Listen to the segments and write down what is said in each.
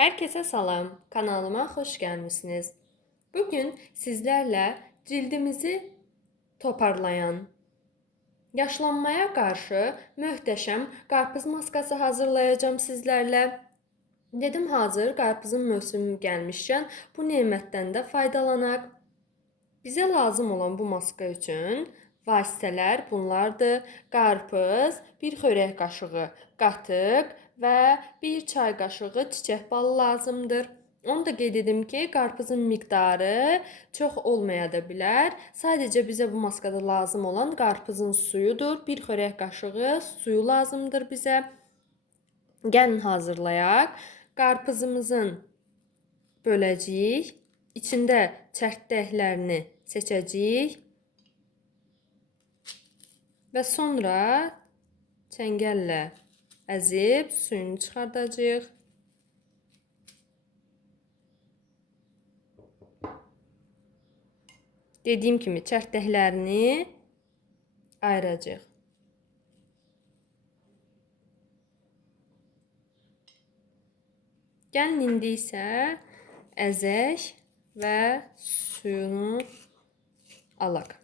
Herkese salam, kanalıma hoş gelmişsiniz. Bugün sizlerle cildimizi toparlayan, yaşlanmaya karşı möhtəşəm qarpız maskası hazırlayacağım sizlerle. Dedim hazır qarpızın mövsümü gəlmişkən bu nemətdən də faydalanaq. Bizə lazım olan bu maska üçün vasitələr bunlardır. Qarpız, 1 xörək qaşığı qatıq və 1 çay qaşığı çiçək balı lazımdır. Onu da qeyd edim ki, qarpızın miqdarı çox olmaya da bilər. Sadəcə bizə bu maskada lazım olan qarpızın suyudur. 1 xörək qaşığı suyu lazımdır bizə. Gəlin hazırlayaq. Qarpızımızın böləcəyik. İçində çərtdəklərini seçəcəyik. Və sonra çəngəllə əzib suyunu çıxardacağıq. Dediyim kimi çərtdəklərini ayıracağıq. Gəlin indi isə əzək və suyunu alaq.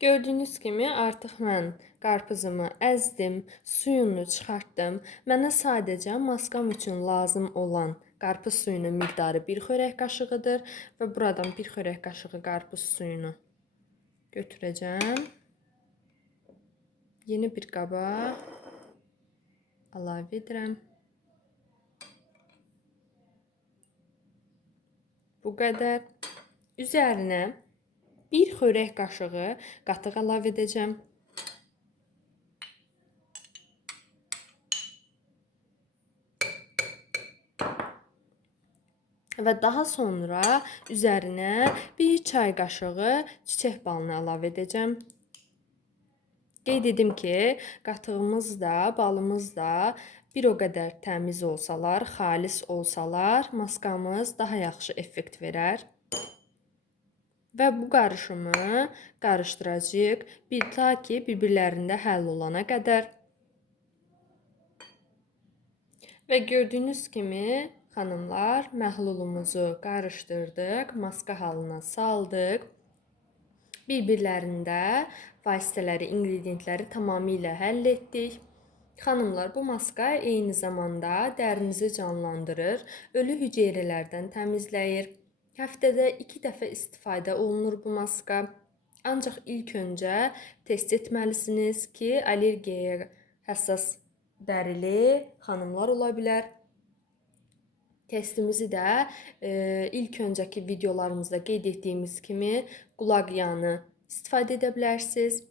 Gördüyünüz kimi artıq mən qarpızımı əzdim, suyunu çıxartdım. Mənə sadəcə maskam üçün lazım olan qarpız suyunun miqdarı 1 xörək qaşığıdır və buradan 1 xörək qaşığı qarpız suyunu götürəcəm. Yeni bir qaba əlavə edirəm. Bu qədər. Üzərinə 1 xörək qaşığı qatıq əlavə edəcəm. Və daha sonra üzərinə 1 çay qaşığı çiçək balını əlavə edəcəm. Qeyd edim ki, qatığımız da, balımız da bir o qədər təmiz olsalar, xalis olsalar, maskamız daha yaxşı effekt verər. Və bu qarışımı qarışdıracağıq bir ta ki bir-birlərində həll olana qədər. Və gördüyünüz kimi xanımlar, məhlulumuzu qarışdırdıq, maska halına saldıq. Bir-birlərində vasitələri, inqrediyentləri tamamilə həll etdik. Xanımlar, bu maska eyni zamanda dərinizi canlandırır, ölü hüceyrələrdən təmizləyir. Həftədə 2 dəfə istifadə olunur bu maska. Ancaq ilk öncə test etməlisiniz ki, allergiyaya həssas dərili xanımlar ola bilər. Testimizi də e, ilk öncəki videolarımızda qeyd etdiyimiz kimi qulaq yanı istifadə edə bilərsiniz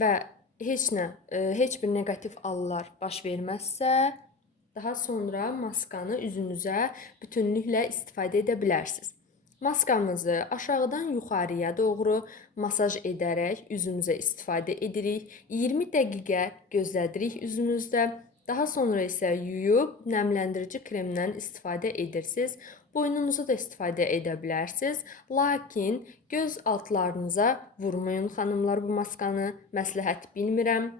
və heç nə, e, heç bir neqativ allar baş verməzsə, daha sonra maskanı üzünüzə bütünlüklə istifadə edə bilərsiniz. Maskamızı aşağıdan yuxarıya doğru masaj edərək üzümüzə istifadə edirik. 20 dəqiqə gözlədirik üzünüzdə. Daha sonra isə yuyub nəmləndirici kremdən istifadə edirsiniz. Boynunuza da istifadə edə bilərsiniz. Lakin göz altlarınıza vurmayın xanımlar bu maskanı. Məsləhət bilmirəm.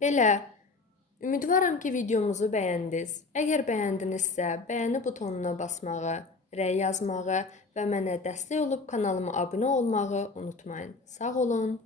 Belə Ümidvaram ki, videomuzu bəyəndiniz. Əgər bəyəndinizsə, bəyəni butonuna basmağı, rəy yazmağı və mənə dəstək olub kanalıma abunə olmağı unutmayın. Sağ olun.